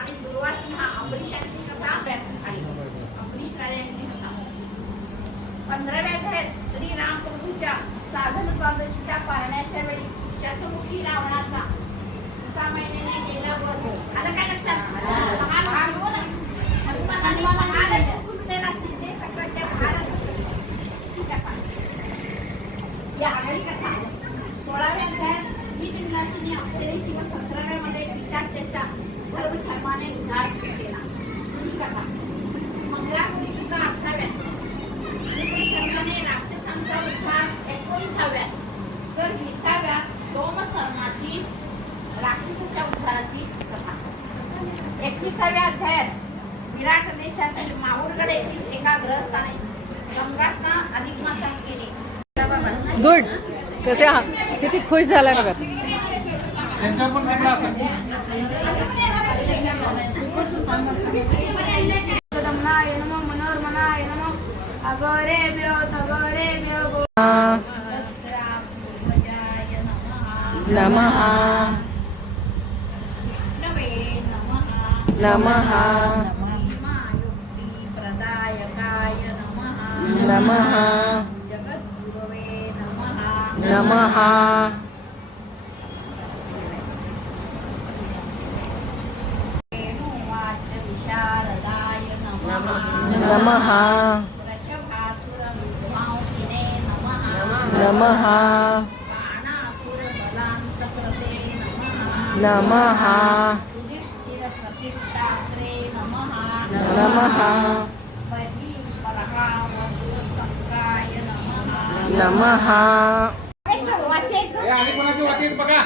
आणि दुर्वास हा अंबरीषांची कथा आणि अंबरीष राजांची कथा. 15व्या अध्यायात श्रीराम प्रभूच्या साधन द्वादशीच्या पाळण्याच्या वेळी चतुर्मुखी रावणाचा सीतामाईने केला वध. आलं काय लक्षात? हनुमानाने महाल चुकलेला सीतेसकटच्या महालात या आगळी कथा. 16व्या अध्यायात श्रीनिवासिनी अप्सरेची व 17व्या मध्ये पिशाच्याचा धर्मशर्माने उद्धार केला ही कथा. मंगळापुरीचा 18व्या श्रीकृष्णाने राक्षसांचा उद्धार 19व्या तर 20व्या सोमसर्माची राक्षसाच्या उद्धाराची कथा. 21व्या अध्यायात विराट देशातील माहूरगड येथील एका ग्रहस्थाने गंगास्नान अधिक मासाने केले. गुड. कसे आहात? किती खुश झालाय बघा. जगदम्नाय नमः मनोरमनाय नमः अगोरे म्यो तगोरे म्यो नमः नमः प्रदायकाय नमः नमः जगद्गुरवे नमः नमः वेणुवाच विशारदाय नमः नमः वृषभासुरविध्वंसिने नमः नमः बाणासुरबलान्तकृते नमः नमः युधिष्ठिरप्रतिष्ठात्रे नमः नमः बलिपरहावसुरसंकाय नमः नमः. आणि कोणाचे वाक्य बघा.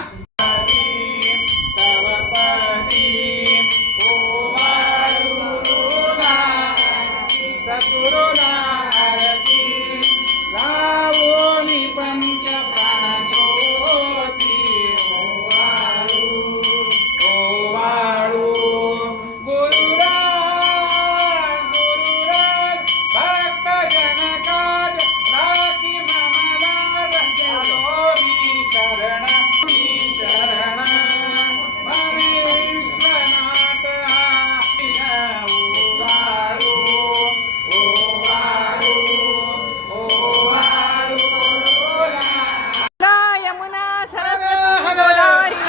यमुना सरस्वती गोदावरी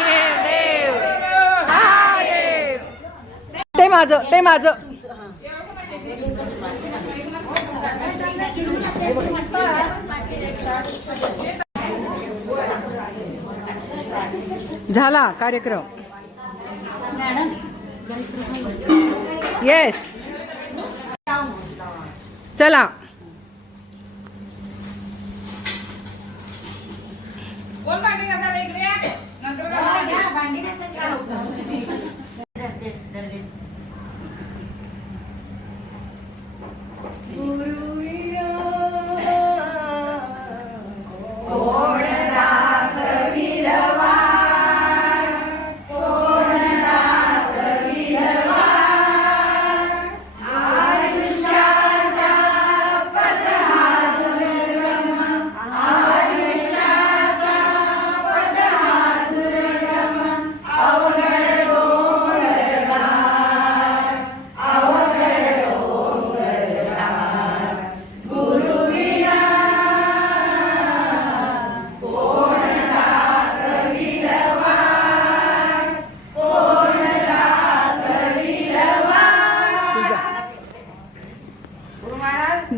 देव महादेव. ते माझं झाला कार्यक्रम. येस चला. कोण भांडी घासा वेगळे नंतर भांडी घासायची.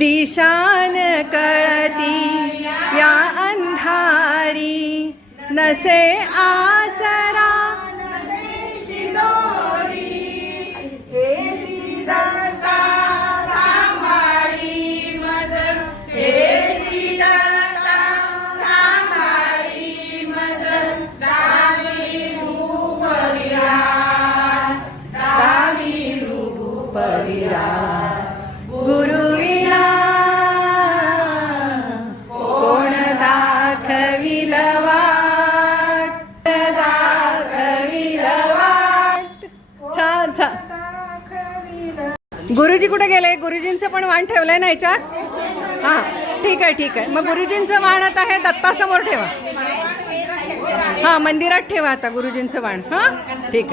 दिशान कळती या अंधारी नसे आसरा गुरुविना कोण दाखविल वाट छान छान. गुरुजी कुठे गेले? गुरुजींचं पण वाण ठेवलंय ना याच्यात. हा ठीक आहे. मग गुरुजींचं वाण आता हे दत्तासमोर ठेवा. हा मंदिरात ठेवा आता गुरुजींचं वाण. हा ठीक आहे.